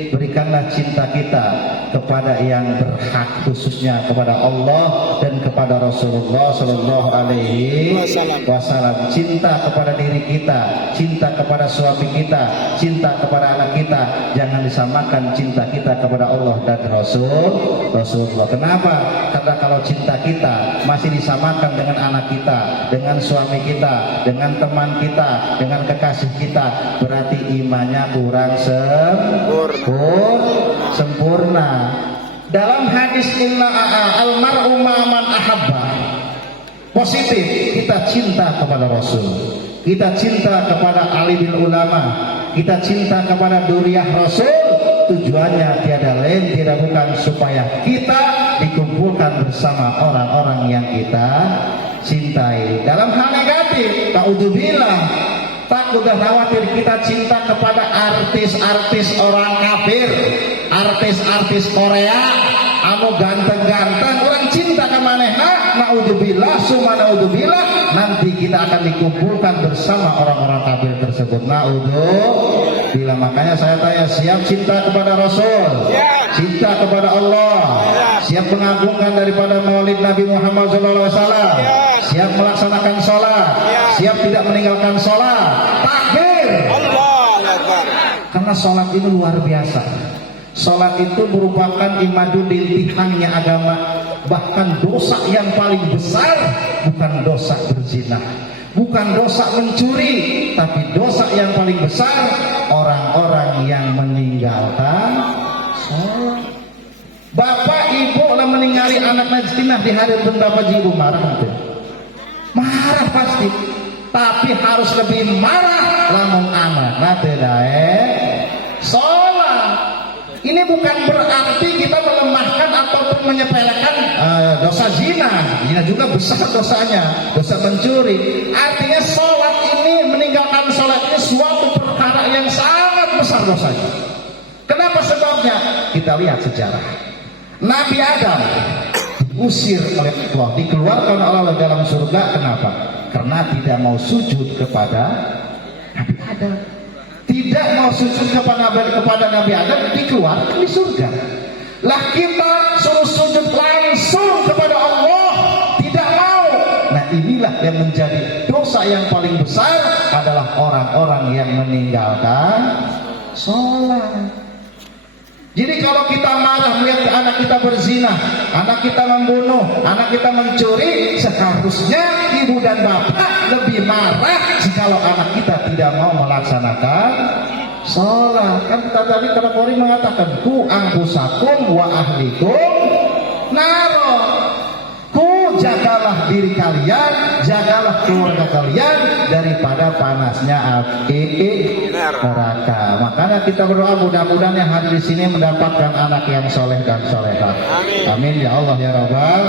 berikanlah cinta kita kepada yang berhak, khususnya kepada Allah dan kepada Rasulullah Sallallahu Alaihi Wasallam. Cinta kepada diri kita, cinta kepada suami kita, cinta kepada anak kita, jangan disamakan cinta kita kepada Allah dan Rasulullah. Kenapa? Karena kalau cinta kita masih disamakan dengan anak kita, dengan suami kita, dengan teman kita, dengan kekasih kita, berarti imannya kurang sempurna. Dalam hadis inna almar'u ma'aman ahabba, positif, kita cinta kepada Rasul, kita cinta kepada alimil ulama, kita cinta kepada duriyah Rasul. Tujuannya tiada lain tiada bukan supaya kita dikumpulkan bersama orang-orang yang kita cintai. Dalam hal negatif, naudzubillah, takut dan khawatir kita cinta kepada artis-artis orang kafir, artis-artis Korea, anu ganteng-ganteng, orang cinta ke manehna, naudzubillah, summa naudzubillah, nanti kita akan dikumpulkan bersama orang-orang kafir tersebut. Naudzubillah. Makanya saya tanya, siap cinta kepada Rasul, cinta kepada Allah, siap mengagungkan daripada maulid Nabi Muhammad SAW, siap melaksanakan sholat, siap tidak meninggalkan sholat. Takbir. Karena sholat itu luar biasa. Sholat itu merupakan imadul intihannya agama. Bahkan dosa yang paling besar bukan dosa berzina, bukan dosa mencuri, tapi dosa yang paling besar orang-orang yang meninggalkan sholat. Bapak ibu lah meninggali anaknya zina di hari itu, bapak ibu marah nanti. Marah pasti, tapi harus lebih marah lamun anak nanti sholat. Ini bukan berarti kita melemahkan ataupun menyepelekan dosa zina. Zina juga besar dosanya, dosa mencuri. Artinya sholat ini, meninggalkan sholat ini suatu perkara yang sangat besar dosanya. Kenapa sebabnya? Kita lihat sejarah. Nabi Adam diusir oleh Allah, dikeluarkan oleh Allah dalam surga. Kenapa? Karena tidak mau sujud kepada Nabi Adam. Tidak mau sujud kepada Nabi Adam, dikeluarkan di surga. Lah kita suruh sujud langsung kepada Allah, tidak mau. Nah inilah yang menjadi dosa yang paling besar, adalah orang-orang yang meninggalkan sholat. Jadi kalau kita marah melihat anak kita berzina, anak kita membunuh, anak kita mencuri, seharusnya ibu dan bapak lebih marah jikalau anak kita tidak mau melaksanakan sholat. Kan kita tadi kalau Qori mengatakan ku angkusakum wa ahlikum naro, ku jagalah diri kalian, jagalah keluarga kalian daripada panasnya api neraka. Makanya kita berdoa mudah-mudahan yang hadir di sini mendapatkan anak yang soleh dan solehah. Amin ya Allah ya Rabbal.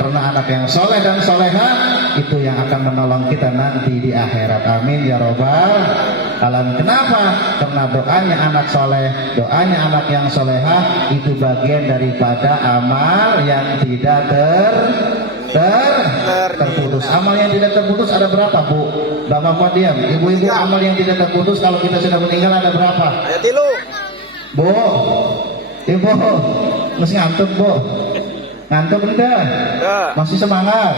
Karena anak yang soleh dan solehah itu yang akan menolong kita nanti di akhirat. Amin ya Rabbal. alamin. Kenapa? Karena doanya anak soleh, doanya anak yang solehah itu bagian daripada amal yang tidak terputus. Amal yang tidak terputus ada berapa, Bu? Bapak-bapak diam. Ibu-ibu, amal yang tidak terputus kalau kita sudah meninggal ada berapa? Ayat tilu. Bu, ibu, masih ngantuk, Bu? Ngantuk enggak? Masih semangat?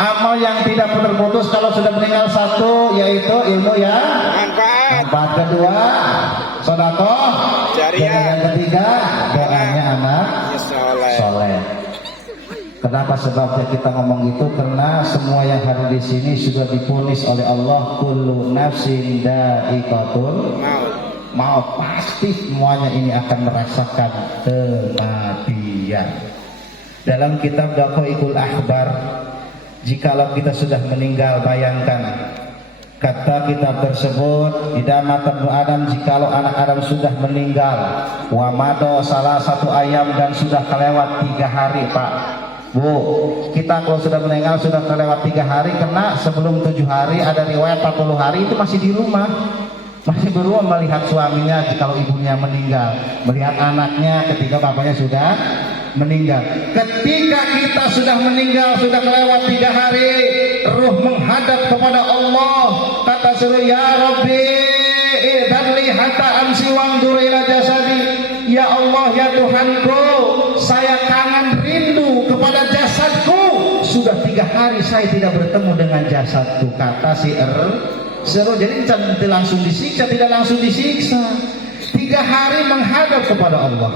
Amal yang tidak terputus kalau sudah meninggal satu, yaitu ilmu yang manfaat. Kedua, sedekah. Dan yang ketiga, doanya anak soleh. Kenapa sebabnya kita ngomong itu? Karena semua yang hadir di sini sudah diponis oleh Allah, kullu nafsin dha'iqatul maut. Pasti semuanya ini akan merasakan kematian. Dalam kitab Daqaiqul Akhbar, jikalau kita sudah meninggal, bayangkan kata kitab tersebut, idza mata ibnu Adam, jikalau anak Adam sudah meninggal, wa mado salah satu ayam, dan sudah kelewat 3 hari, Pak, Bu, kita kalau sudah meninggal sudah kelewat 3 hari, karena sebelum 7 hari ada riwayat 40 hari itu masih di rumah, masih beruang melihat suaminya kalau ibunya meninggal, melihat anaknya ketika bapaknya sudah meninggal. Ketika kita sudah meninggal, sudah kelewat 3 hari, ruh menghadap kepada Allah, kata suruh, ya Rabbi idhanli hatta amsi wangdur ila jasadi. Ya Allah, ya Tuhanku, saya kangen rindu kepada jasadku. Sudah 3 hari saya tidak bertemu dengan jasadku, kata si seru. Jadi tidak langsung disiksa, tidak langsung disiksa, 3 hari menghadap kepada Allah.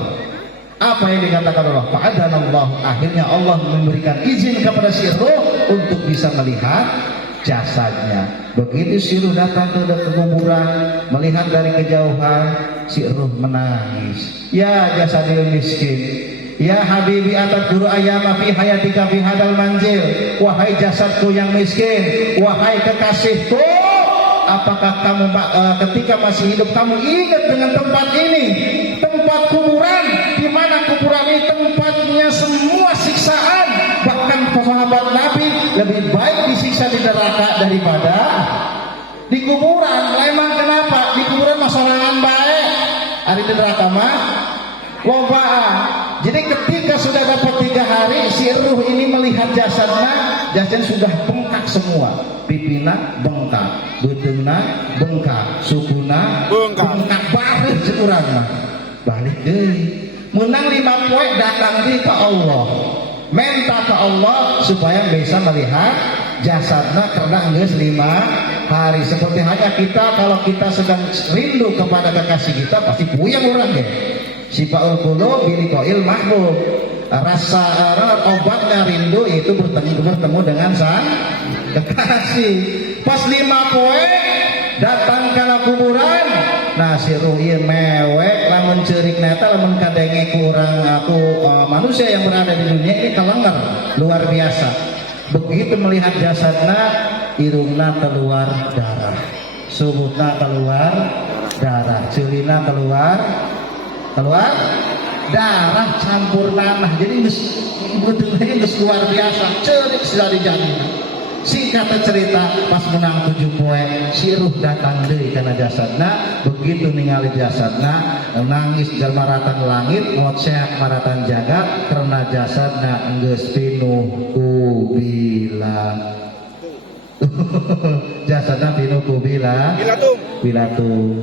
Apa yang dikatakan Allah? Fa'adanallah, akhirnya Allah memberikan izin kepada si ruh untuk bisa melihat jasadnya. Begitu si ruh datang ke kuburan, melihat dari kejauhan, si ruh menangis. Ya jasadil miskin, ya habibi atat guru ayama fi hayatika fi hadal manzil. Wahai jasadku yang miskin, wahai kekasihku, apakah kamu ketika masih hidup kamu ingat dengan tempat ini, tempat kuburan, di mana kuburan ini tempatnya semua siksaan, bahkan sahabat Nabi lebih baik disiksa di neraka daripada di kuburan. Memang kenapa? Di kuburan masalah baik, hari di neraka mah wabaan. Jadi ketika sudah dapat 3 hari, si ruh ini melihat jasadnya sudah bengkak semua, pipina bengkak, beuteungna bengkak, sukuna bengkak, balik sekurang mah balik deui. Menang 5 poe datang di ke Allah, minta ke Allah supaya bisa melihat jasadnya, karena geus 5 hari. Seperti hanya kita, kalau kita sedang rindu kepada kekasih kita pasti puyeng orang deh. Sifaul qulub biliqail mahbub, rasa obatnya rindu itu bertemu dengan sang kekasih. Pas 5 poe datang kana kuburan, nah si ruh ieu mewek, lamun ceurik neta, lamun kadenge kurang aku manusia yang berada di dunia ini kelenger luar biasa. Begitu melihat jasadna, irungna keluar darah, subutna keluar darah, ceulina keluar darah campur nanah. Jadi betulnya geus luar biasa, ceurik dari janina. Singkat cerita, pas menang 7 poe, si ruh datang deui kana jasadna. Begitu ningali jasadna, nangis jalma ratan langit, maut sehat maratan jagat, karena jasadna geus pinuh kubila. Jasadna pinuh kubila bilatung.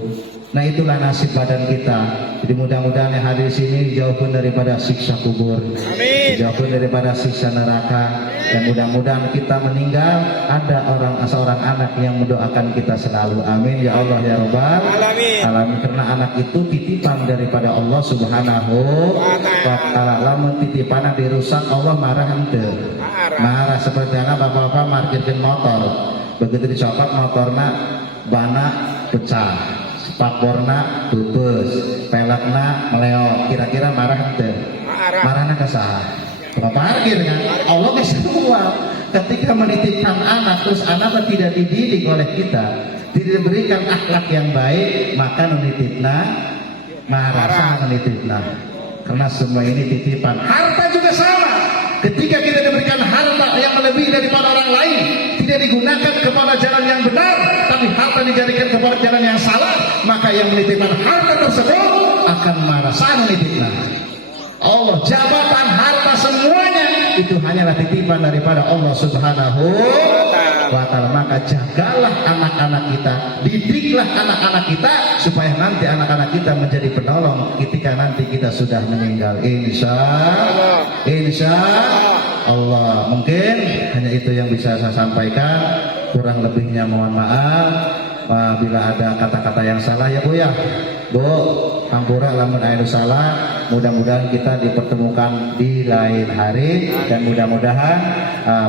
Nah itulah nasib badan kita. Jadi mudah-mudahan yang hadir di sini dijauhkan daripada siksa kubur, dijauhkan daripada siksa neraka, dan mudah-mudahan kita meninggal ada seorang anak yang mendoakan kita selalu. Amin ya Allah ya Rabbal alamin. Karena anak itu titipan daripada Allah Subhanahu wa taala. Lamun titipan dirusak, Allah marah henteu. Marah seperti anak bapak-bapak markirkeun motor. Begitu dicopot motorna, bana pecah, spakborna pupus, pelekna meleo, kira-kira marah henteu? Marahna ka saha? Parkir kan? Allah geus semua. Ketika menitipkan anak, terus anak tidak dididik oleh kita, tidak diberikan akhlak yang baik, maka menitipna marah sama menitipna. Karena semua ini titipan. Harta juga sama. Ketika kita diberikan harta yang lebih daripada orang lain, tidak digunakan kepada jalan yang benar, tapi tapi harta dijadikan kepada jalan yang salah, maka yang menitipkan harta tersebut akan merasa menitipnya. Allah, jabatan, harta, semuanya itu hanyalah titipan daripada Allah Subhanahu wa ta'ala. Maka jagalah anak-anak kita, didiklah anak-anak kita, supaya nanti anak-anak kita menjadi penolong ketika nanti kita sudah meninggal, insya Allah. Mungkin hanya itu yang bisa saya sampaikan, kurang lebihnya mohon maaf. Bila ada kata-kata yang salah ya Bu ya, Bu, hampura lamun anu salah. Mudah-mudahan kita dipertemukan di lain hari, dan mudah-mudahan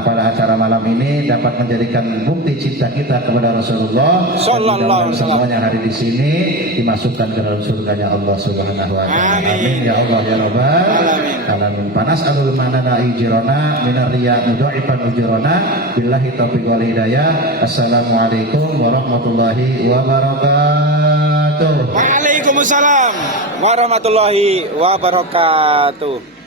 pada acara malam ini dapat menjadikan bukti cinta kita kepada Rasulullah. Sallallahu alaihi wasallam. Semuanya hari di sini dimasukkan ke dalam surganya Allah Subhanahu wa taala. Amin ya Allah ya Rabbal alamin. Panas alul manana ijrona minar riya mudha'ifan ujrona. Billahi taufiq wal hidayah. Assalamualaikum warahmatullahi wabarakatuh. Waalaikumsalam warahmatullahi wabarakatuh.